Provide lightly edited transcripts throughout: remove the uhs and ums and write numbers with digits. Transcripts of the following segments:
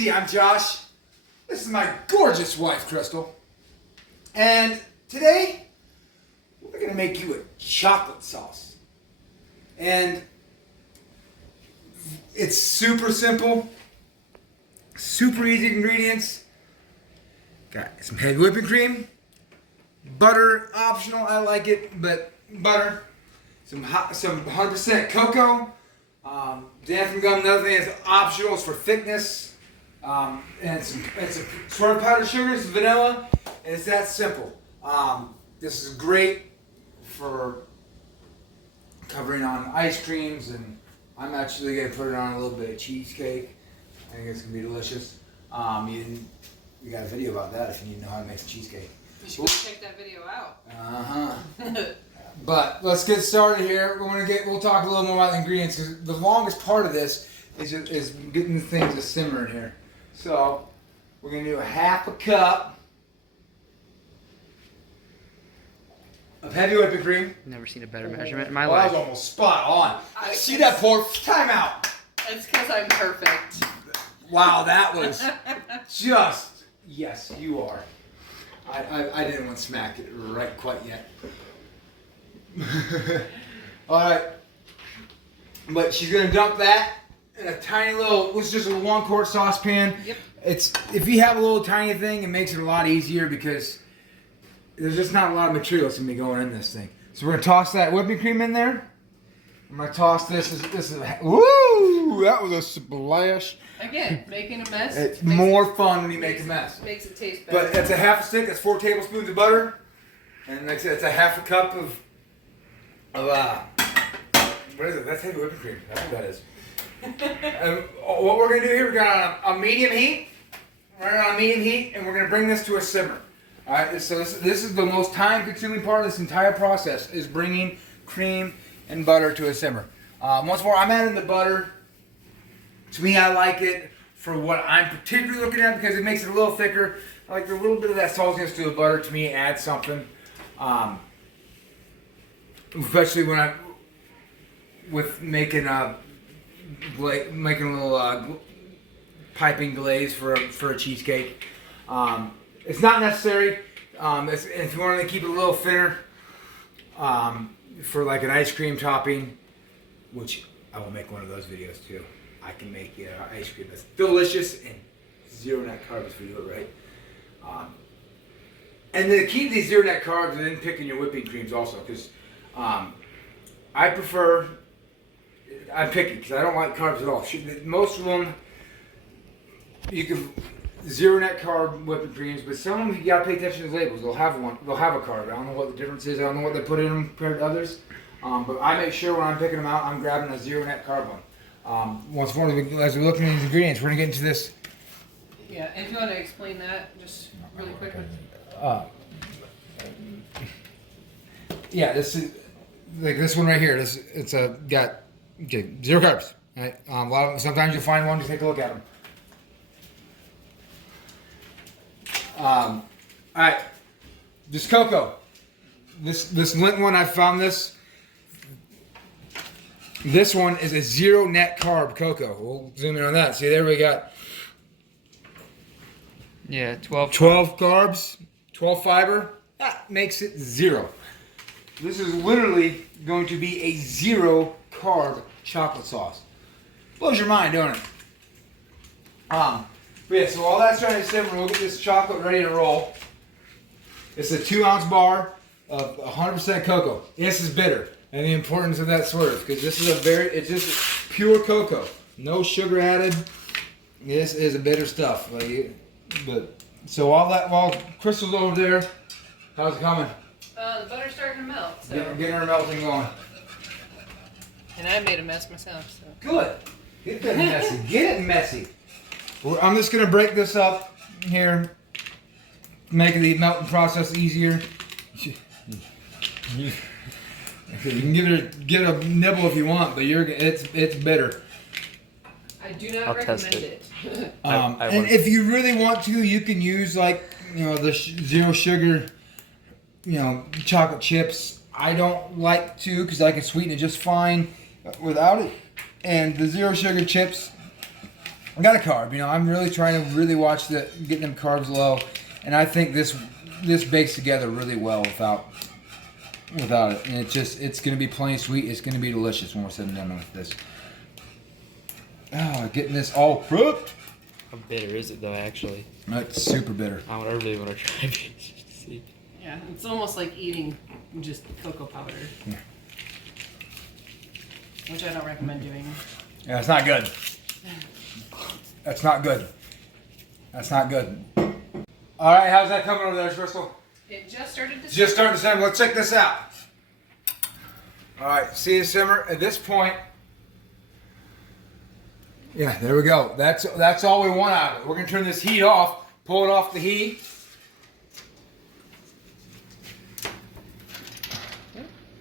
easy. I'm Josh. This is my gorgeous wife, Crystal. And today, we're going to make you a chocolate sauce. And it's super simple, super easy ingredients. Got some heavy whipping cream, butter, optional, I like it, but butter. Some 100% cocoa. Xanthan gum, another thing that's optional, is for thickness. And some Swerve powdered sugars, vanilla, and it's that simple. This is great for covering on ice creams, and I'm actually going to put it on a little bit of cheesecake. I think it's going to be delicious. We got a video about that if you need to know how to make some cheesecake. You should check that video out. But let's get started here. We'll talk a little more about the ingredients, because the longest part of this is getting the things to simmer in here. So we're gonna do a half a cup of heavy whipping cream. Never seen a better measurement in my That life. was almost spot on. See that pour? Time out. It's because I'm perfect. Wow, that was just, yes, you are. I didn't want to smack it right quite yet. Alright. But she's going to dump that in a tiny little, it's just a 1 quart saucepan. Yep. If you have a little tiny thing, it makes it a lot easier because there's just not a lot of material that's going to be going in this thing. So we're going to toss that whipping cream in there. I'm going to toss this is woo! That was a splash. Again, making a mess. It's more fun when you make a mess. Makes it taste better. But it's a half a stick, that's 4 tablespoons of butter. And like I said, it's a half a cup of what is it? That's heavy whipping cream. That's what that is. And what we're going to do here, we're going to on a medium heat. We're on a medium heat, and we're going to bring this to a simmer. All right, so this is the most time-consuming part of this entire process, is bringing cream and butter to a simmer. Once more, I'm adding the butter. To me, I like it for what I'm particularly looking at because it makes it a little thicker. I like a little bit of that saltiness to the butter. To me, adds something. Especially when with making a little piping glaze for a cheesecake. It's not necessary. If you want to keep it a little thinner for like an ice cream topping, which I will make one of those videos too. I can make ice cream that's delicious and zero net carbs if you do it right. And the key to these zero net carbs is in picking your whipping creams also, because I'm picky because I don't like carbs at all. Most of them, you can zero net carb whipping creams, but some of them you gotta pay attention to the labels. They'll have a carb. I don't know what the difference is. I don't know what they put in them compared to others. But I make sure when I'm picking them out, I'm grabbing a zero net carb one. Once more, as we're looking at these ingredients, we're gonna get into this. Yeah, if you want to explain that just really quickly. Yeah, this is like this one right here. It's got zero carbs. Right? A lot of them, sometimes you'll find one. Just take a look at them. All right, just cocoa. This Lindt one, I found this. This one is a zero net carb cocoa. We'll zoom in on that. See, there we got 12 carbs, 12 fiber. That makes it 0. This is literally going to be a 0 carb chocolate sauce. Blows your mind, don't it? But yeah, so while that's trying to simmer, we'll get this chocolate ready to roll. It's a 2-ounce bar of 100% cocoa. This is bitter. And the importance of that Swerve, because this is it's just pure cocoa, no sugar added. This is a bitter stuff. So while Crystal's over there, how's it coming? The butter's starting to melt. So. Getting her melting going. And I made a mess myself. So. Good. Get that messy. Get it messy. I'm just gonna break this up here, making the melting process easier. You can get a nibble if you want, but it's bitter. I do not recommend it. And if you really want to, you can use the zero sugar, chocolate chips. I don't like to because I can sweeten it just fine without it. And the zero sugar chips I got a carb. You know, I'm really trying to really watch getting them carbs low, and I think this bakes together really well without it. And it's going to be plain sweet. It's going to be delicious when we're sitting down with this. Oh, getting this all fruit. How bitter is it though? Actually, It's super bitter. I really want to try it. Just to see. Yeah, it's almost like eating just cocoa powder. Yeah. Which I don't recommend doing. Yeah, it's not good. That's not good. That's not good. All right, how's that coming over there, Crystal? It just started to Just starting to simmer. Let's check this out. All right, see it simmer. At this point, yeah, there we go. That's all we want out of it. We're gonna turn this heat off. Pull it off the heat.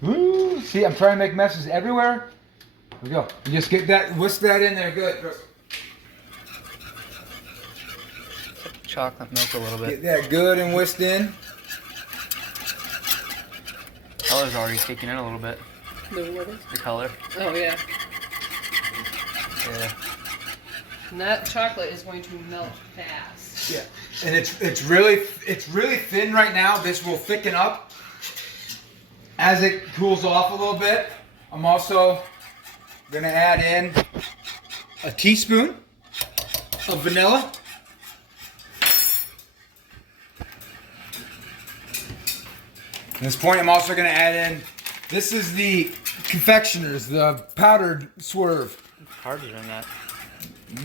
Woo! See, I'm trying to make messes everywhere. There we go. You just get that, whisk that in there. Good. Chocolate milk a little Get bit. that good and whisked in. Color's already kicking in a little bit. The color. Oh yeah. Yeah. And that chocolate is going to melt fast. Yeah, and it's really thin right now. This will thicken up as it cools off a little bit. I'm also gonna add in a teaspoon of vanilla. At this point, I'm also gonna add in. This is the confectioners, the powdered Swerve. Carbs are in that.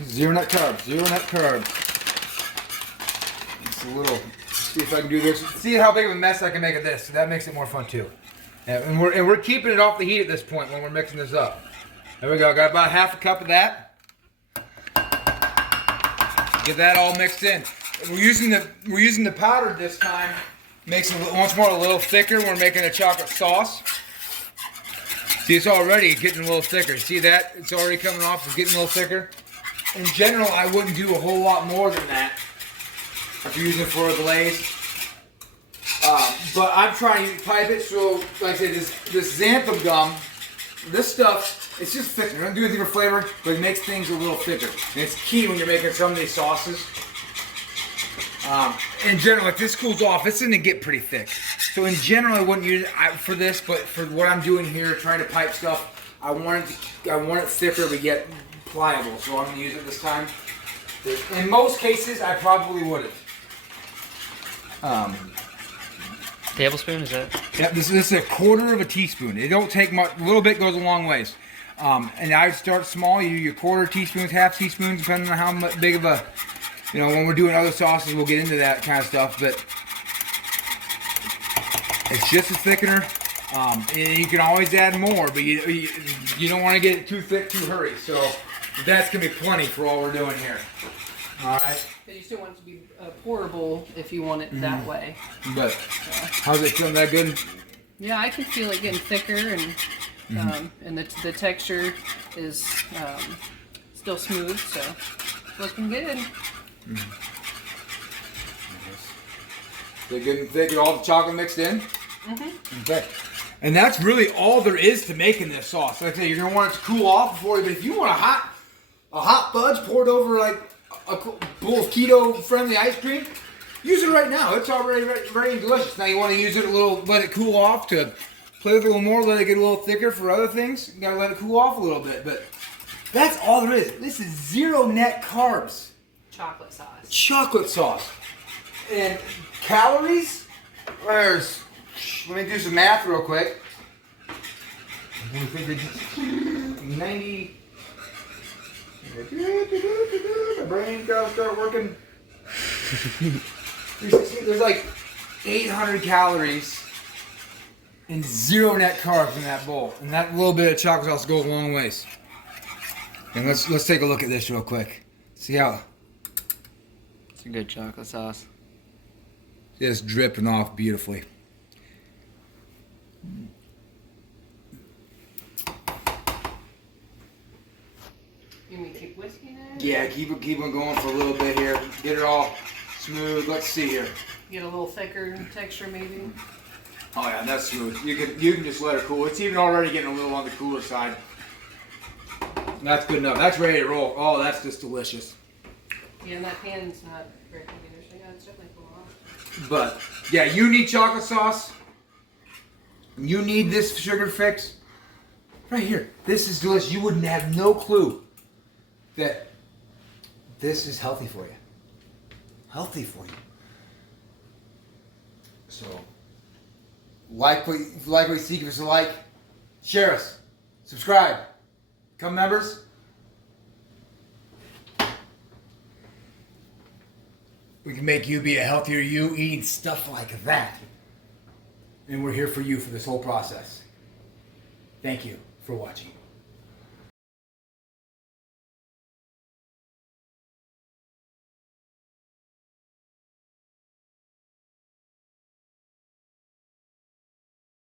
Zero net carbs. Just a little. See if I can do this. See how big of a mess I can make of this. That makes it more fun too. And we're keeping it off the heat at this point when we're mixing this up. There we go. Got about half a cup of that. Get that all mixed in. We're using the powder this time. Makes it once more a little thicker. We're making a chocolate sauce. See, it's already getting a little thicker. See that? It's already coming off. It's getting a little thicker. In general, I wouldn't do a whole lot more than that if you're using it for a glaze. But I'm trying to pipe it so, like I said, this xanthan gum, this stuff, it's just thicker. It doesn't do anything for flavor, but it makes things a little thicker. And it's key when you're making some of these sauces. In general, if this cools off, it's going to get pretty thick. So in general, I wouldn't use it for this, but for what I'm doing here, trying to pipe stuff, I want it thicker but yet pliable. So I'm going to use it this time. In most cases, I probably wouldn't. Tablespoon, is that? Yep, this is a quarter of a teaspoon. It don't take much. A little bit goes a long ways. And I start small. You do your quarter teaspoons, half teaspoons, depending on how much big of a, when we're doing other sauces, we'll get into that kind of stuff. But it's just a thickener. And you can always add more, but you don't want to get it too thick too hurry. So that's going to be plenty for all we're doing here. All right. You still want it to be pourable if you want it that way. But how's it feeling? That good? Yeah, I can feel it getting thicker, and the texture is still smooth, so looking good. They're good and thick, all the chocolate mixed in? Okay. And that's really all there is to making this sauce. Like I say, you're gonna want it to cool off before, but if you want a hot fudge poured over like a bowl of keto-friendly ice cream, use it right now. It's already ready and delicious. Now you want to use it a little, let it cool off to play with it a little more, let it get a little thicker for other things. You gotta let it cool off a little bit, but that's all there is. This is zero net carbs. Chocolate sauce. Chocolate sauce. And calories, let me do some math real quick. 90. My brain gotta start working. There's like 800 calories and zero net carbs in that bowl. And that little bit of chocolate sauce goes a long ways. And let's take a look at this real quick. See how It's a good chocolate sauce. it's dripping off beautifully. You mean keep whisking it? Yeah, keep on going for a little bit here. Get it all smooth. Let's see here. Get a little thicker texture, maybe. Oh yeah, that's smooth. You can just let it cool. It's even already getting a little on the cooler side. That's good enough. That's ready to roll. Oh, that's just delicious. Yeah, and that pan's not very big either, so yeah, it's definitely cool off. But yeah, you need chocolate sauce. You need this sugar fix. Right here. This is delicious. You wouldn't have no clue that this is healthy for you. Healthy for you. So, like what you see, give us a like, share us, subscribe, become members. We can make you be a healthier you eating stuff like that. And we're here for you for this whole process. Thank you for watching.